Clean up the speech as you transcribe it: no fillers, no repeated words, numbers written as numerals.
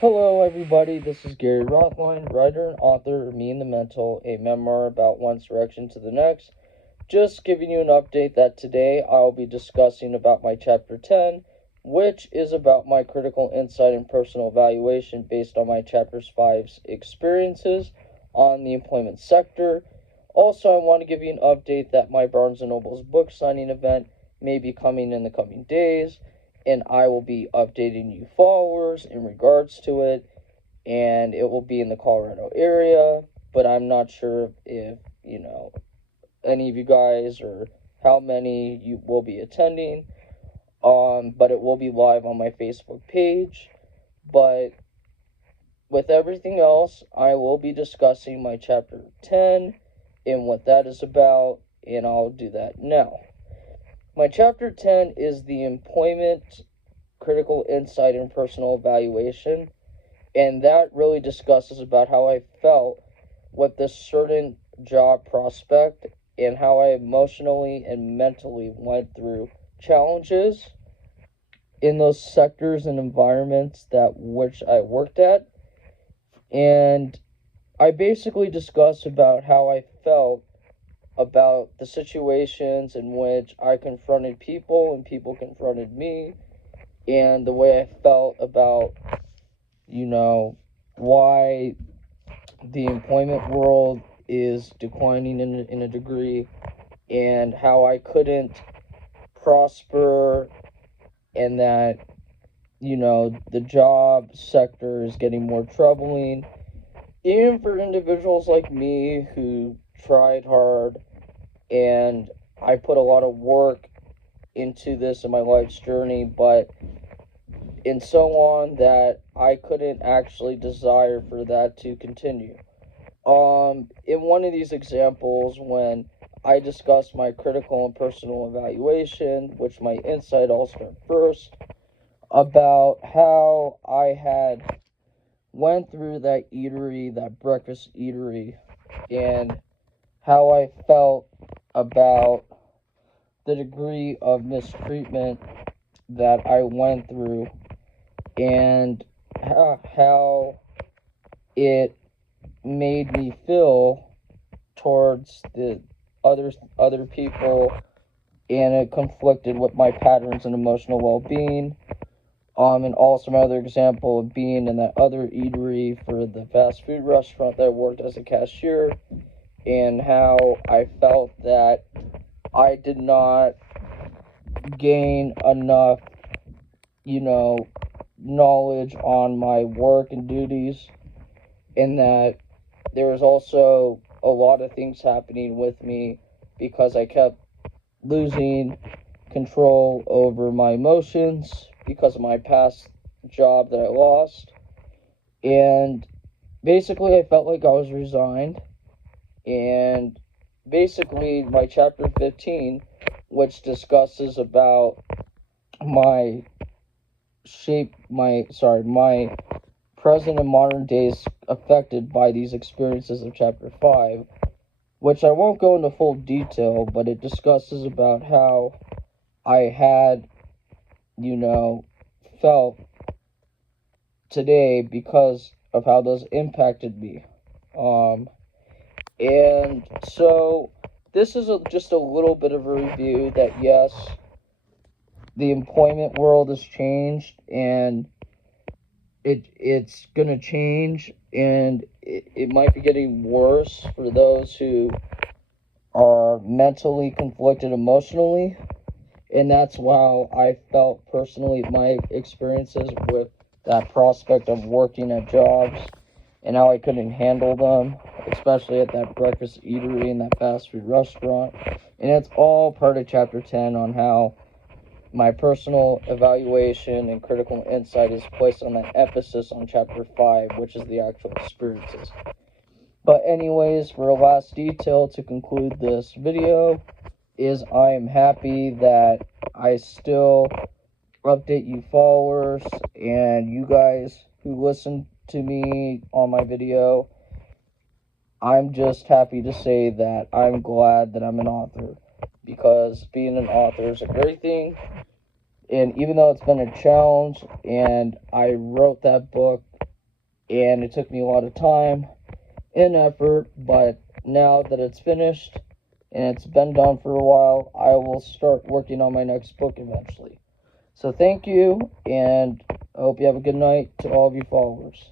Hello, everybody. This is Gary Rothline, writer and author of Me and the Mental, a memoir about one's direction to the next. Just giving you an update that today I'll be discussing about my chapter 10, which is about my critical insight and personal evaluation based on my chapters 5's experiences on the employment sector. Also, I want to give you an update that my Barnes & Noble's book signing event may be coming in the coming days, and I will be updating you followers in regards to it, and it will be in the Colorado area, but I'm not sure if, any of you guys or how many you will be attending, but it will be live on my Facebook page. But with everything else, I will be discussing my chapter 10 and what that is about, and I'll do that now. My chapter 10 is the employment critical insight and personal evaluation, and that really discusses about how I felt with this certain job prospect and how I emotionally and mentally went through challenges in those sectors and environments that which I worked at. And I basically discussed about how I felt about the situations in which I confronted people and people confronted me, and the way I felt about, why the employment world is declining in a degree, and how I couldn't prosper, and that, the job sector is getting more troubling, even for individuals like me who tried hard, and I put a lot of work into this in my life's journey, but and so on, that I couldn't actually desire for that to continue. In one of these examples, when I discussed my critical and personal evaluation, which my insight all start first, about how I had went through that eatery, that breakfast eatery, and how I felt about the degree of mistreatment that I went through, and how it made me feel towards the other people, and it conflicted with my patterns and emotional well-being. And also another example of being in that other eatery for the fast food restaurant that I worked as a cashier, and how I felt that I did not gain enough, knowledge on my work and duties, and that there was also a lot of things happening with me because I kept losing control over my emotions because of my past job that I lost. And basically, I felt like I was resigned. And basically, my chapter 15, which discusses about my my present and modern days affected by these experiences of chapter 5, which I won't go into full detail, but it discusses about how I had, felt today because of how those impacted me. And so this is just a little bit of a review that, yes, the employment world has changed, and it's gonna change, and it might be getting worse for those who are mentally conflicted emotionally. And that's how I felt personally, my experiences with that prospect of working at jobs and how I couldn't handle them, especially at that breakfast eatery and that fast food restaurant. And it's all part of chapter 10 on how my personal evaluation and critical insight is placed on that emphasis on chapter 5, which is the actual experiences. But anyways, for a last detail to conclude this video, is I am happy that I still update you followers and you guys who listen to me on my video. I'm just happy to say that I'm glad that I'm an author, because being an author is a great thing. And even though it's been a challenge, and I wrote that book and it took me a lot of time and effort, but now that it's finished and it's been done for a while, I will start working on my next book eventually. So thank you, and I hope you have a good night to all of you followers.